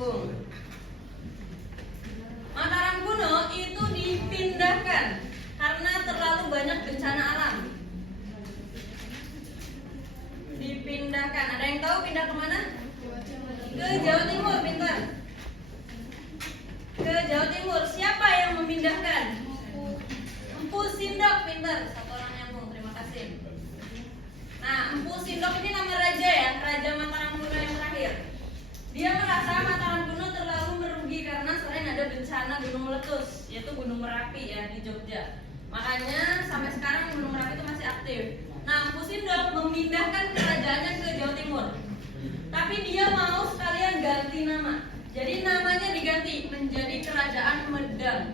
nyambung. Mataram kuno itu dipindahkan karena terlalu banyak bencana alam. Dipindahkan. Ada yang tahu pindah kemana? Ke Jawa Timur, pintar. Ke Jawa Timur. Siapa yang memindahkan? Empu Sindok, pintar. Satu orang nyambung, terima kasih. Nah, Empu Sindok ini nama raja ya, Raja Mataram kuno yang terakhir. Dia merasa Mataram kuno terlalu merugi karena selain ada bencana gunung meletus, yaitu Gunung Merapi ya di Jogja. Makanya sampai sekarang Gunung Merapi itu masih aktif. Nah, Empu Sindok memindahkan kerajaannya ke Jawa Timur. Tapi dia mau sekalian ganti nama. Jadi namanya diganti menjadi Kerajaan Medang.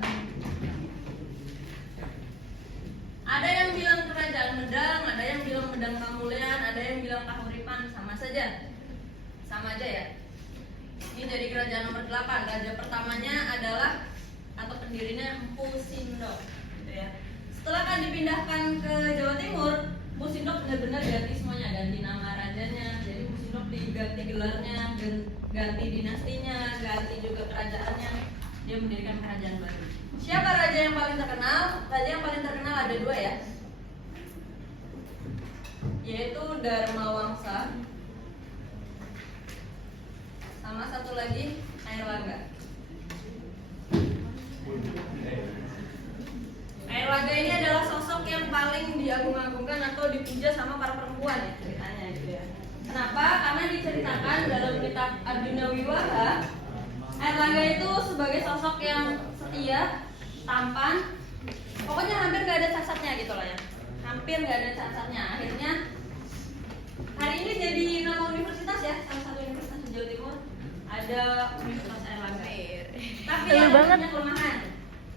Ada yang bilang Kerajaan Medang, ada yang bilang Medang Kamulian, ada yang bilang Kahuripan, sama saja. Sama aja ya. Ini jadi kerajaan nomor 8. Raja pertamanya adalah atau pendirinya Empu Sindok, gitu ya. Setelah kan dipindahkan ke Jawa Timur, Empu Sindok benar-benar ganti semuanya, ganti nama rajanya. Jadi Empu Sindok diganti gelarnya, ganti dinastinya, ganti juga kerajaannya. Dia mendirikan kerajaan baru. Siapa raja yang paling terkenal? Raja yang paling terkenal ada 2 ya, yaitu Dharmawangsa sama satu lagi Airlangga. Airlangga ini adalah sosok yang paling diagung-agungkan atau dipuja sama para perempuan ya ceritanya gitu ya. Kenapa? Karena diceritakan dalam kitab Arjuna Wiwaha, Airlangga itu sebagai sosok yang setia, tampan, pokoknya hampir gak ada cacatnya gitu lah ya. Hampir gak ada cacatnya. Akhirnya hari ini jadi nama universitas ya, salah satu universitas di Jawa Timur. Ada Universitas Airlangga. Tapi dia punya kelemahan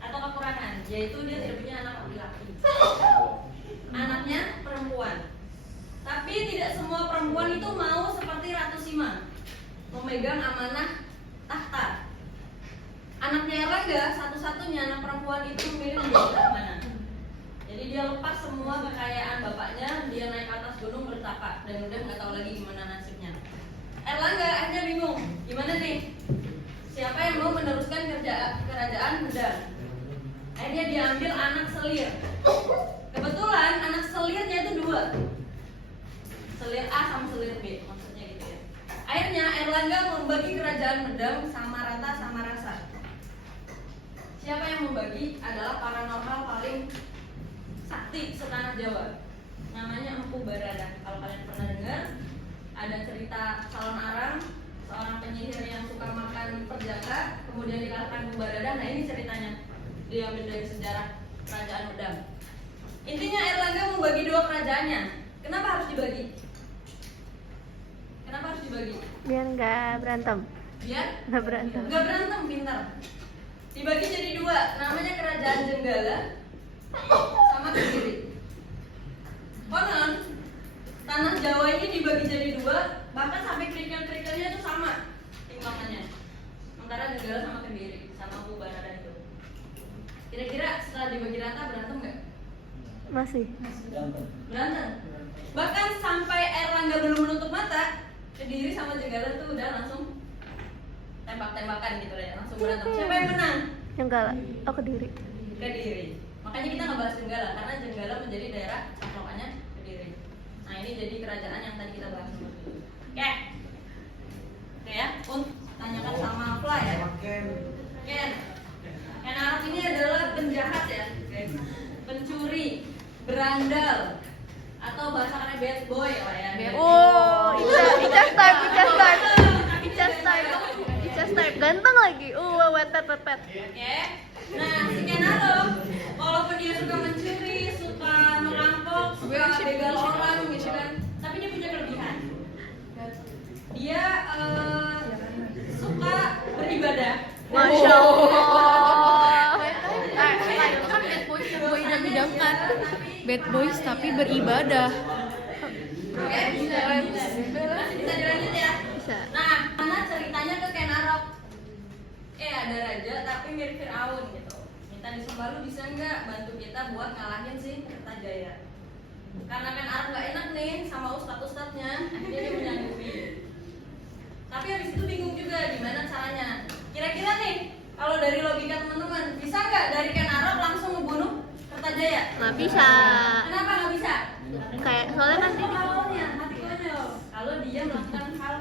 atau kekurangan, yaitu dia tidak punya anak laki-laki. Anaknya perempuan. Tapi tidak semua perempuan itu mau seperti Ratu Sima memegang amanah tahta. Anaknya Airlangga, satu-satunya anak perempuan itu memilih menjadi amanah. Jadi dia lepas semua kekayaan bapaknya, dia naik ke atas gunung bertapa dan udah nggak tahu lagi gimana nasibnya. Airlangga akhirnya bingung, gimana nih? Siapa yang mau meneruskan kerajaan Medang? Akhirnya dia ambil anak selir. Kebetulan anak selirnya itu 2, selir A sama selir B, maksudnya gitu ya. Akhirnya Airlangga membagi kerajaan Medang sama rata sama rasa. Siapa yang membagi adalah paranormal paling sakti setanah Jawa. Namanya Empu Baradah. Kalau kalian pernah dengar, ada cerita Calon Arang, seorang penyihir yang suka makan perjaka, kemudian dikalahkan Empu Baradah. Nah ini ceritanya, diambil dari sejarah kerajaan Medang. Intinya Airlangga membagi 2 kerajaannya. Kenapa harus dibagi? Kenapa harus dibagi? Biar nggak berantem. Biar Nggak berantem. nggak berantem, pintar. Dibagi jadi 2, namanya Kerajaan Jenggala sama Kediri. Konon tanah Jawa ini dibagi jadi 2, bahkan sampai kerikil-kerikilnya itu sama timbangannya antara Jenggala sama Kediri sama Empu Baradah itu. Kira-kira setelah dibagi rata berantem nggak? Masih. Berantem. Bahkan sampai Airlangga belum menutup mata, Kediri sama Jenggala itu udah langsung tembak-tembakan gitu ya, langsung berantem. Siapa yang menang? Jenggala. Oh, Kediri. Kediri. Makanya kita ngebahas Jenggala karena Jenggala menjadi daerah caklokannya Kediri. Nah ini jadi kerajaan yang tadi kita bahas. Oke ya, tanyakan sama Fly ya. Ken Arok ini adalah penjahat ya, pencuri, berandal, atau bahasannya bad boy lah ya. Oh, Icas type, ganteng lagi. Wetet. Oke. Nah, si Ken Arok, walaupun dia suka mencuri, suka merampok, suka begal orang gitu kan, tapi dia punya kelebihan. Dia suka beribadah. Masya Allah. Kan bad boys dan bidangkan. Bad boys tapi beribadah. Oke, bisa dilanjut ya. Bisa. Nah, mana ceritanya ke Ken Arok? Ada raja tapi mirip Firaun gitu. Minta disembah, lu bisa nggak bantu kita buat ngalahin si Kertajaya? Karena Ken Arok nggak enak nih sama ustadz-ustadznya, akhirnya dia menyanggupi. Tapi habis itu bingung juga gimana caranya. dari Ken Arok langsung ngebunuh Kertajaya? Nggak bisa. Kenapa nggak bisa? Kayak soalnya kan Itu halnya, mati konyol. Kalau dia melakukan hal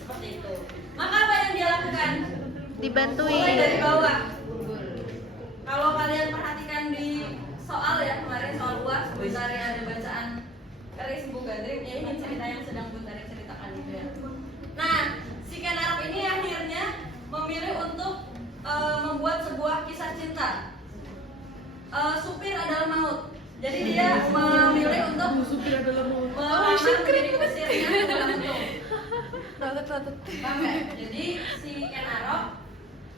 seperti itu, maka apa yang dia lakukan? Mulai dari dibantuin. bawah. Kalau kalian perhatikan di soal ya kemarin soal UAS, Buntari ada bacaan Keris Bu Gadring, ya ini cerita yang sedang Buntari ceritakan gitu ya. Nah, si Ken Arok ini akhirnya memilih untuk membuat sebuah kisah cinta. Supir adalah maut. Jadi dia memilih untuk melamar menjadi kusirnya Tenggelam Mentung. Paham nggak? Jadi si Ken Arok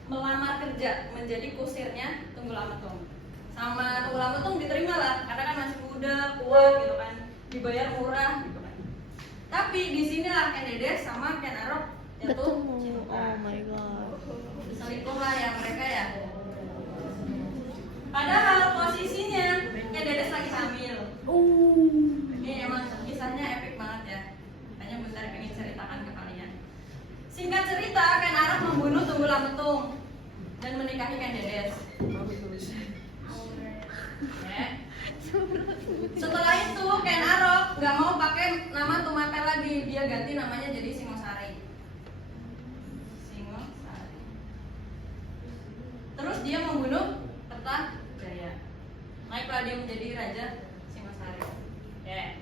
melamar kerja menjadi kusirnya Tenggelam Mentung. Sama Tenggelam Mentung diterima lah, karena kan masih muda, kuat gitu kan, dibayar murah gitu kan. Tapi di sinilah Ken Dedes sama Ken Arok jatuh Ketemu. cinta. Oh my god. Selingkuh lah ya mereka ya. Padahal posisinya Ken Dedes lagi hamil. Ini emang kisahnya epic banget ya. Makanya Buntari pengen ceritakan ke kalian. Singkat cerita, Ken Arok membunuh Tenggelam Mentung dan menikahi Ken Dedes. Ya. Setelah itu Ken Arok nggak mau pakai nama Tumapel lagi, dia ganti namanya jadi Singosari. Singosari. Terus dia membunuh Kertajaya. Naiklah dia menjadi raja Singosari. Ya.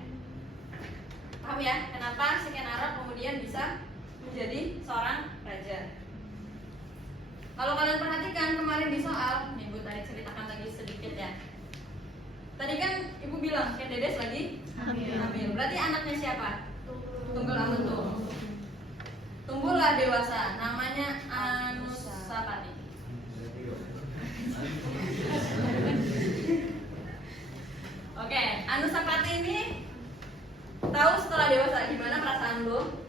Paham ya? Kenapa si Ken Arok kemudian bisa menjadi seorang raja? Kalau kalian perhatikan kemarin di soal, nih Bu tadi ceritakan lagi sedikit ya. Tadi kan Ibu bilang Ken Dedes lagi hamil. Berarti anaknya siapa? Tenggelam Mentung. Tumbuhlah dewasa, namanya Anusapati. Oke, Anusapati ini tahu setelah dewasa gimana perasaan lu?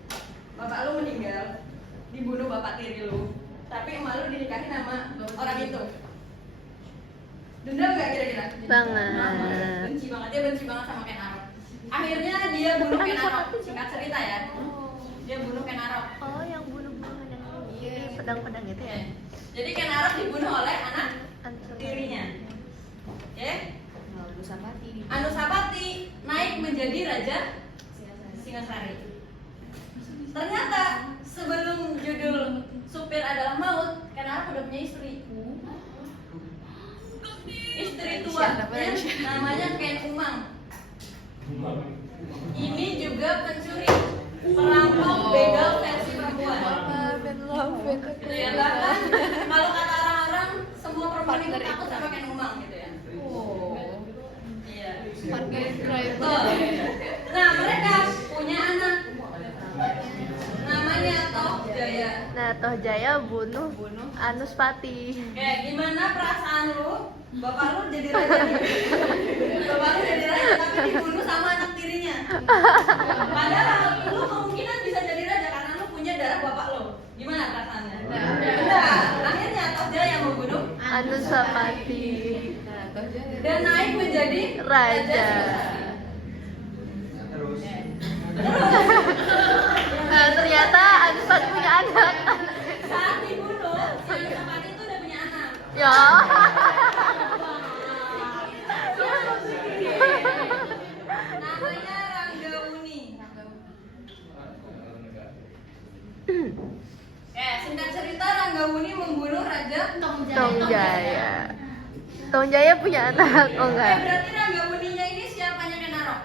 Bapak lu meninggal, dibunuh bapak tiri lu, tapi emak lu dinikahin sama orang itu. Dendam nggak kira-kira? Banget. Benci banget, dia benci banget sama Ken Arok. Akhirnya dia bunuh Ken Arok. Singkat cerita ya, dia bunuh Ken Arok. Oh, yang bunuh-bunuh yang ini pedang-pedang itu ya? Jadi Ken Arok dibunuh oleh anak Ansel. tirinya. Oke? Anusapati naik menjadi raja Singasari. Ternyata sebelum judul Supir Adalah Maut, Ken Arok udah punya istri. Istri tuanya namanya Ken Umang. Ini juga pencuri, perampok, begal versi perempuan. Ya bahkan kalau kata orang-orang semua perempuan itu takut sama Ken Umang gitu ya. Iya. Betul. Nah mereka punya anak namanya Toh Jaya. Nah, Toh Jaya bunuh Anuspati. Kayak gimana perasaan lu? Bapak lu jadi raja nih. Bapak lu jadi raja tapi dibunuh sama anak tirinya. Padahal lu kemungkinan bisa jadi raja karena lu punya darah bapak lu. Gimana perasaannya? Nah, akhirnya Toh Jaya membunuh Anusapati. dan naik menjadi Raja. Terus Nah, ternyata Anuspati punya anak. saat dibunuh, si Anusapati itu udah punya anak. Ya. Namanya Ranggauni. Singkat cerita Ranggauni membunuh Raja Tong Jaya. Tong Jaya punya anak. Oh enggak. Berarti Ranggauninya ini siapanya Ken Arok?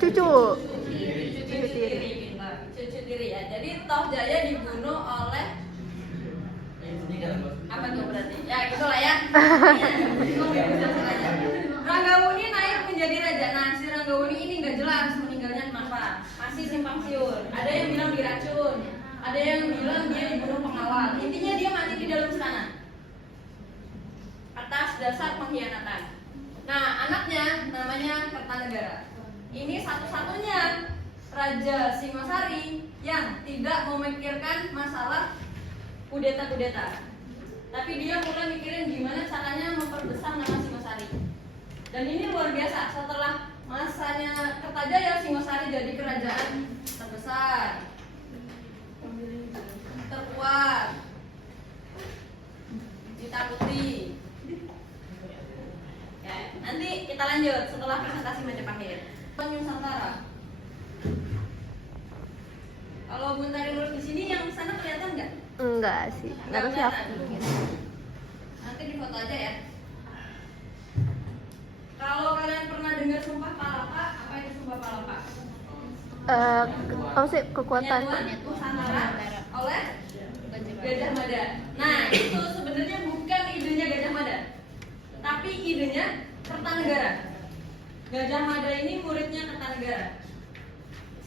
Cucu. Cucu tiri. Cucu tiri ya. Jadi Toh Jaya dibunuh oleh apa tuh berarti? Ya gitulah ya. Ranggauni naik menjadi raja. Nah si Ranggauni ini nggak jelas meninggalnya kenapa. Masih simpang siur. Ada yang bilang diracun. Ada yang bilang dia dibunuh pengawal. Intinya dia mati di dalam istana atas dasar pengkhianatan. Nah anaknya namanya Kertanegara. Ini satu-satunya Raja Singosari yang tidak memikirkan masalah kudeta-kudeta. Tapi dia mulai mikirin gimana caranya memperbesar nama Singosari. Dan ini luar biasa, setelah masanya Kertajaya, Singosari jadi kerajaan terbesar, terkuat, ditakuti. Lanjut setelah presentasi Majapahit. Nusantara. Kalau Buntari lurus di sini yang sana kelihatan nggak? Enggak sih, nggak tahu siapa. Nanti di foto aja ya. Kalau kalian pernah dengar Sumpah Palapa, apa itu Sumpah Palapa? Apa sih kekuatan? Penyatuan Nusantara oleh Gajah Mada. Nah, itu sebenarnya bukan idenya Gajah Mada, tapi idenya Kertanegara. Gajah Mada ini muridnya Kertanegara.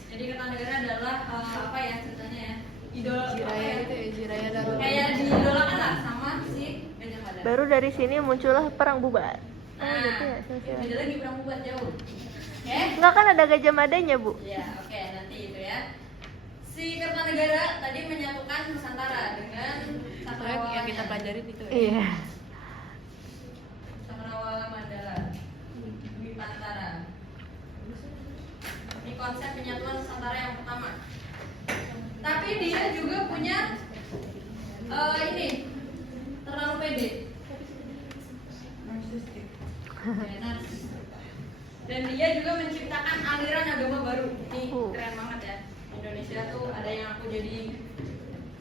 Jadi Kertanegara adalah apa ya ceritanya ya? Idola Jiraya apa gitu ya, Jiraya Darul. kayak diidolakan lah sama si Gajah Mada. Baru dari sini muncullah perang bubat. Nah, gitu ya, silsilah. beda lagi perang bubat jauh. Oke? Enggak kan ada Gajah Madanya, Bu? Ya, oke, nanti itu ya. Si Kertanegara tadi menyatukan Nusantara dengan Soalnya yang kita pelajarin itu ya. Iya. Cakrawala Mandala Bipantara. Ini konsep penyatuan Nusantara yang pertama. Tapi dia juga punya ini terlalu pede. Ya, narsis. Dan dia juga menciptakan aliran agama baru. Ini keren banget ya. Indonesia tuh ada yang aku jadi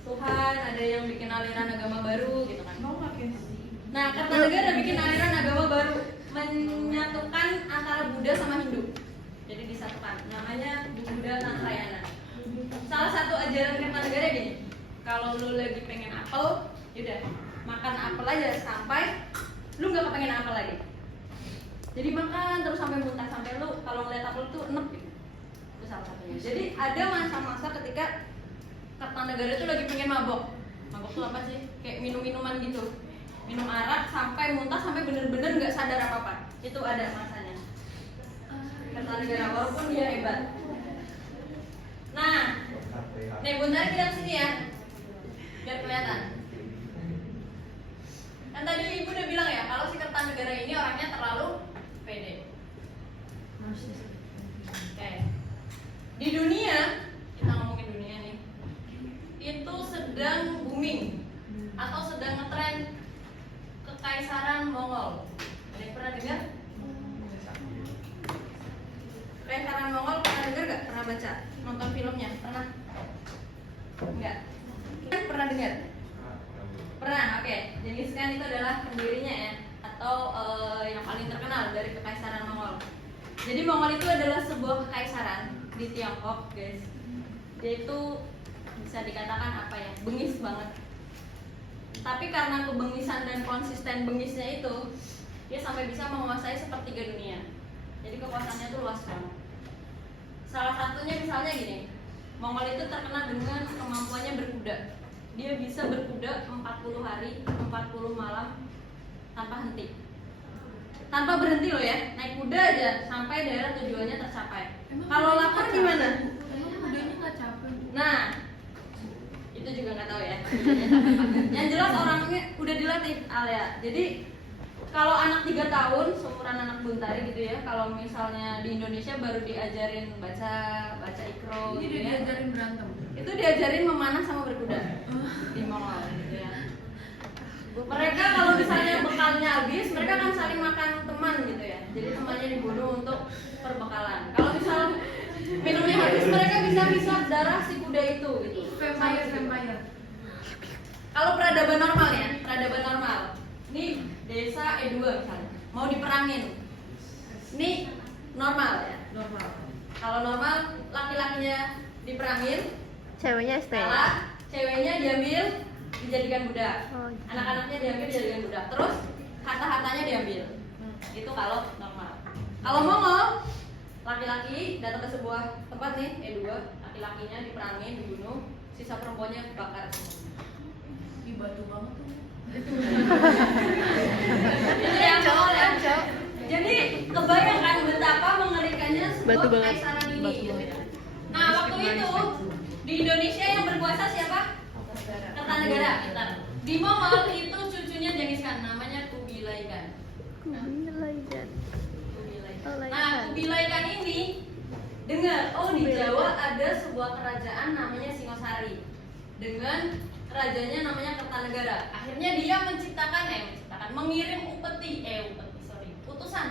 Tuhan, ada yang bikin aliran agama baru gitu kan. Nah, Kertanegara bikin aliran agama baru, menyatukan antara Buddha sama Hindu. Jadi disatukan. Namanya Buddha Tantrayana. Salah satu ajaran Kertanegara gini. Kalau lu lagi pengen apel, yaudah makan apel aja sampai lu nggak kepengen apel lagi. Jadi makan terus sampai muntah, sampai lu kalau ngeliat apel tuh enek gitu. Itu salah satunya. Jadi ada masa-masa ketika Kertanegara itu lagi pengen mabok. Mabok tuh apa sih? Kayak minum-minuman gitu. Minum arak sampai muntah sampai bener-bener nggak sadar apa-apa. Itu ada masanya. Kertanegara walaupun dia hebat. Nah, nih Buntari kita sini ya, biar kelihatan. Kan tadi ibu udah bilang ya, kalau si Kertanegara ini orangnya terlalu pede. Oke. Di dunia, kita ngomongin dunia nih, itu sedang booming atau sedang ngetren Kekaisaran Mongol. Ada yang pernah dengar? Kekaisaran Mongol pernah dengar gak? Pernah baca? Nonton filmnya? Pernah? Enggak? Kan pernah dengar? Pernah, oke. Genghis Khan itu adalah pendirinya ya, atau yang paling terkenal dari Kekaisaran Mongol. Jadi Mongol itu adalah sebuah kekaisaran di Tiongkok, guys. Dia itu bisa dikatakan apa ya? Bengis banget. Tapi karena kebengisan dan konsisten bengisnya itu, dia sampai bisa menguasai sepertiga dunia. Jadi kekuasaannya itu luas banget. Salah satunya misalnya gini, Mongol itu terkenal dengan kemampuannya berkuda. Dia bisa berkuda 40 hari, 40 malam tanpa henti. Tanpa berhenti loh ya, naik kuda aja sampai daerah tujuannya tercapai. Kalau lapar gimana? Emang kudanya nggak capek? Nah, itu juga nggak tahu ya. Yang jelas orangnya udah dilatih Alia. Jadi kalau anak 3 tahun, seumuran anak Buntari gitu ya, kalau misalnya di Indonesia baru diajarin baca ikro Ini gitu dia ya. diajarin berantem. Itu diajarin memanah sama berkuda di Mongol gitu ya. Mereka kalau misalnya bekalnya habis, mereka kan saling makan teman gitu ya. Jadi temannya dibunuh untuk perbekalan. Kalau misal minumnya habis, mereka bisa hisap darah si kuda itu gitu. Vampire. Kalau peradaban normal ya, peradaban normal. Ini desa E2 misalnya, mau diperangin. Ini normal ya. Normal. Kalau normal laki-lakinya diperangin, Ceweknya stay. kalah, ceweknya diambil dijadikan budak. Oh, gitu. Anak-anaknya diambil dijadikan budak. Terus harta-hartanya diambil. Itu kalau normal. Kalau Mongol, laki-laki datang ke sebuah tempat nih E2, laki-lakinya diperangin, dibunuh, sisa perempuannya dibakar. Ih, batu banget tuh. Itu yang Mongol ya. Jadi kebayangkan betapa mengerikannya sebuah Batu banget. kekaisaran ini. Batu gitu banget. ya. Nah waktu itu di Indonesia yang berkuasa siapa? Kertanegara. Di Mongol itu cucunya Genghis Khan, namanya Kubilai Khan. Kubilai Khan. Kubilai Oh, Khan. Lai Nah Khan. Kubilai Khan ini dengar, oh di Jawa ada sebuah kerajaan namanya Singosari dengan rajanya namanya Kertanegara. Akhirnya dia mengirim utusan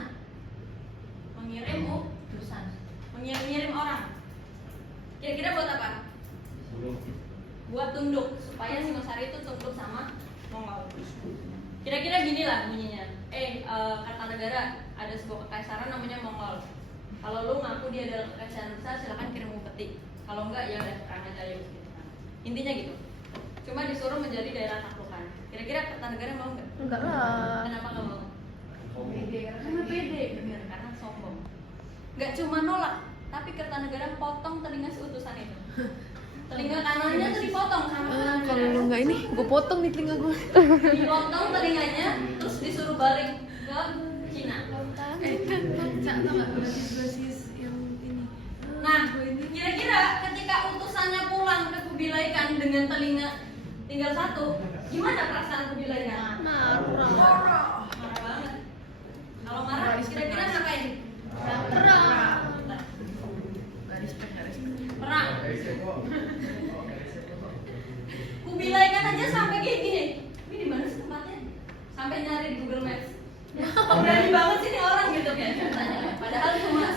mengirim utusan, mengirim orang. Kira-kira buat apa? Buat tunduk, supaya Singosari itu tunduk sama Mongol. Kira-kira gini lah bunyinya. Kartanegara, ada sebuah kekaisaran namanya Mongol. Kalau lu ngaku dia adalah kekaisaran besar, silahkan kirim upeti. Kalau enggak, ya udah perang aja ya. Intinya gitu. Cuma disuruh menjadi daerah taklukan. Kira-kira Kartanegara mau nggak? Enggak lah. Kenapa nggak mau? Karena pede, bener, karena sombong. Nggak cuma nolak, tapi Kertanegara potong telinga si utusan itu. Telinga kanannya tuh dipotong sama Kertanegara. Kalau lu nggak ini, gue potong di telinga gue. Dipotong telinganya, terus disuruh balik ke Cina. Cak tau nggak basis yang ini? Nah, kira-kira ketika utusannya pulang ke Kubilai Khan dengan telinga tinggal satu, gimana perasaan Kubilai Khan? Marah banget. Kalau marah, kira-kira ngapain? Perang. Perang. Kubilai Khan aja sampai kayak gini. Ini di mana sih tempatnya? Sampai nyari di Google Maps. Berani banget sih nih orang gitu kan katanya. Padahal cuma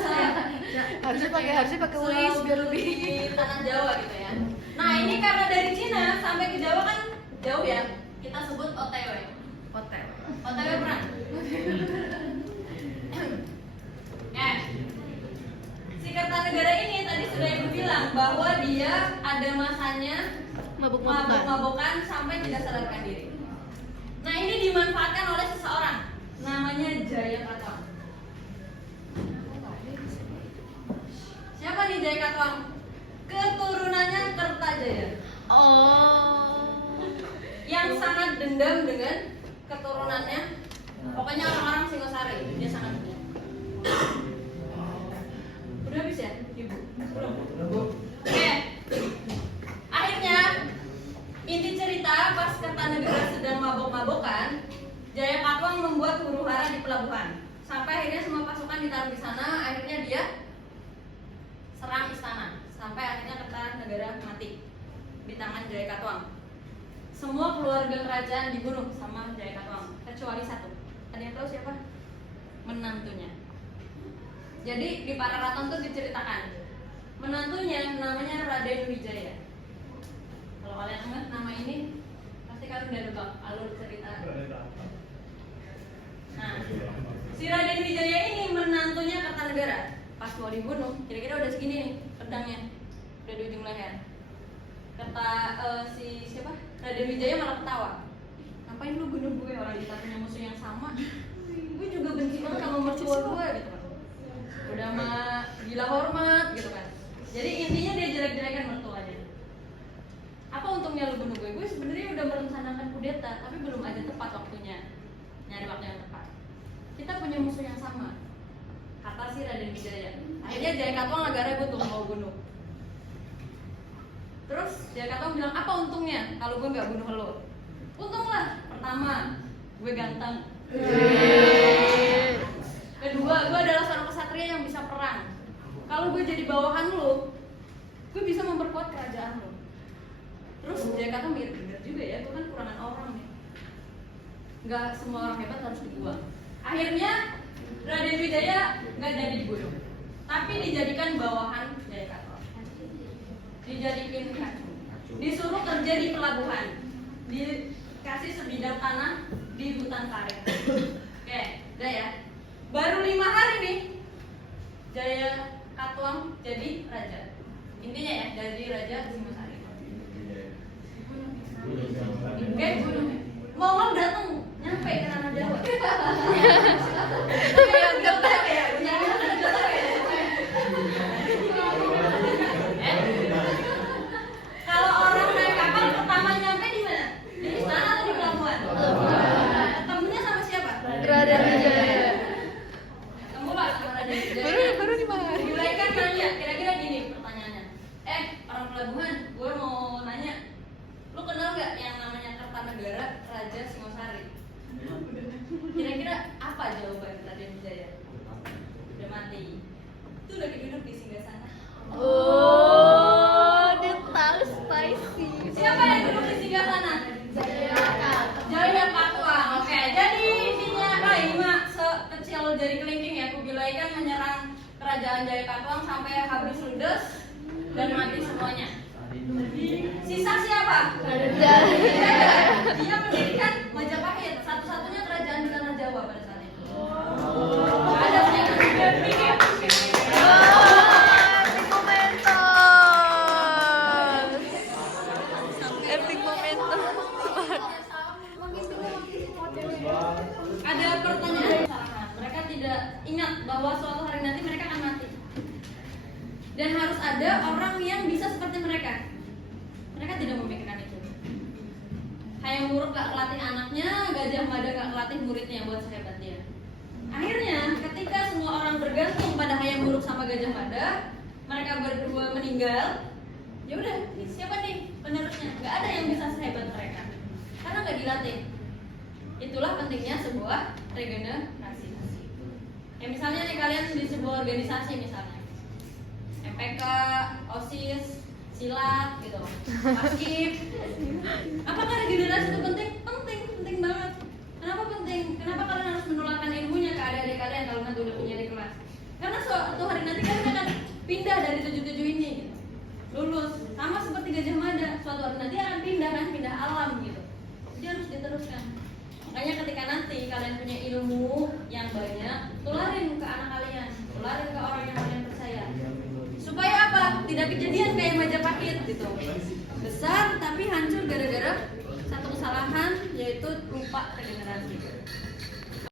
Harusnya pakai Waze biar lebih di tanah Jawa gitu ya. Nah, ini karena dari Cina sampai ke Jawa kan jauh ya. Kita sebut OTW. OTW perang. Si Kertanegara ini tadi sudah ibu bilang bahwa dia ada masanya mabuk-mabukan sampai tidak sadarkan diri. Nah, ini dimanfaatkan oleh seseorang namanya Jayakatwang. Siapa nih Jayakatwang? Keturunannya Kertajaya. Yang sangat dendam dengan keturunannya. Pokoknya orang-orang Singosari, dia sangat dendam. Udah habis ya, Ibu? Oke. Akhirnya inti cerita pas Kertanegara sedang mabok-mabokan, Jayakatwang membuat huru-hara di pelabuhan. Sampai akhirnya semua pasukan ditaruh di sana, akhirnya dia serang istana. Sampai akhirnya Kertanegara mati di tangan Jayakatwang. Semua keluarga kerajaan dibunuh sama Jayakatwang, kecuali satu. Ada yang tahu siapa? Menantunya. Jadi di Pararaton tuh diceritakan menantunya namanya Raden Wijaya. Kalau kalian ingat nama ini, pasti kalian udah nebak alur cerita. Nah, si Raden Wijaya ini menantunya Kertanegara. Pas mau dibunuh, kira-kira udah segini nih pedangnya, udah di ujung leher. Kata si siapa? Raden Wijaya malah ketawa. Ngapain lu bunuh gue, orang kita punya musuh yang sama? Gue juga benci banget sama mertua gue gitu kan. Udah mah gila hormat gitu kan. Jadi intinya dia jelek-jelekan mertuanya. Apa untungnya lu bunuh gue? Gue sebenarnya udah merencanakan kudeta, tapi belum aja tepat waktunya. Nyari waktu yang tepat. Kita punya musuh yang sama. Kata si Raden Wijaya. Akhirnya Jayakatwang agak ribut tuh mau bunuh. Terus Jayakatwang bilang, apa untungnya kalau gue nggak bunuh lo? Untung lah. Pertama, gue ganteng. Kedua, gue adalah seorang kesatria yang bisa perang. Kalau gue jadi bawahan lo, gue bisa memperkuat kerajaan lo. Terus Jayakatwang mikir, bener juga ya, gue kan kurangan orang nih. Nggak semua orang hebat harus dibuang. Akhirnya Raden Wijaya nggak jadi dibunuh, tapi dijadikan bawahan Jayakatwang. Dijadikan disuruh kerja di pelabuhan, dikasih sebidang tanah di hutan karet. Oke, udah ya. Baru 5 hari nih Jayakatwang jadi raja. Intinya ya, jadi raja Singosari. Oke, Mongol datang nyampe ke tanah Jawa. Kalau orang naik kapal pertama nyampe di mana? Di istana atau di pelabuhan? Ketemunya sama siapa? Raden Wijaya. Ketemu lah sama Raden Wijaya. baru di mana? Mulai kan nanya, kira-kira gini pertanyaannya. Orang pelabuhan, gue mau nanya, lu kenal nggak yang namanya Kertanegara Raja Singosari? Kira-kira apa jawaban Raden Wijaya? Udah mati. Itu lagi duduk di singgasana. Dia tahu spicy. Siapa yang duduk di singgasana? Jayakatwang. Oke, jadi intinya ini mah sekecil jari kelingking ya. Kubilai Khan menyerang kerajaan Jayakatwang sampai habis ludes dan mati semuanya. Sisa siapa? Dia mendirikan Majapahit, satu-satunya kerajaan di tanah Jawa pada saat itu. Ada Epic momentum. Ada pertanyaan. Mereka tidak ingat bahwa suatu hari nanti mereka akan mati. Dan harus ada orang yang bisa seperti mereka. Mereka tidak memikirkan itu. Hayam Wuruk gak kelatih anaknya, Gajah Mada gak kelatih muridnya buat sehebat dia. Akhirnya, ketika semua orang bergantung pada Hayam Wuruk sama Gajah Mada, mereka berdua meninggal. Ya udah, siapa nih penerusnya? Gak ada yang bisa sehebat mereka, karena gak dilatih. Itulah pentingnya sebuah regenerasi. Ya misalnya nih kalian di sebuah organisasi misalnya, MPK, OSIS, silat gitu, paskib. Apakah regenerasi itu penting? Penting banget. Kenapa penting? Kenapa kalian harus menularkan ilmunya ke adik-adik kalian kalau nanti udah punya di kelas? Karena suatu hari nanti kalian akan pindah dari 77 ini gitu. Lulus, sama seperti Gajah Mada, suatu hari nanti akan pindah alam gitu. Jadi harus diteruskan. Makanya ketika nanti kalian punya ilmu yang banyak, tularin ke anak kalian, tularin ke orang yang kalian percaya. Supaya apa? Tidak kejadian kayak Majapahit gitu. Besar tapi hancur gara-gara satu kesalahan, yaitu lupa regenerasi.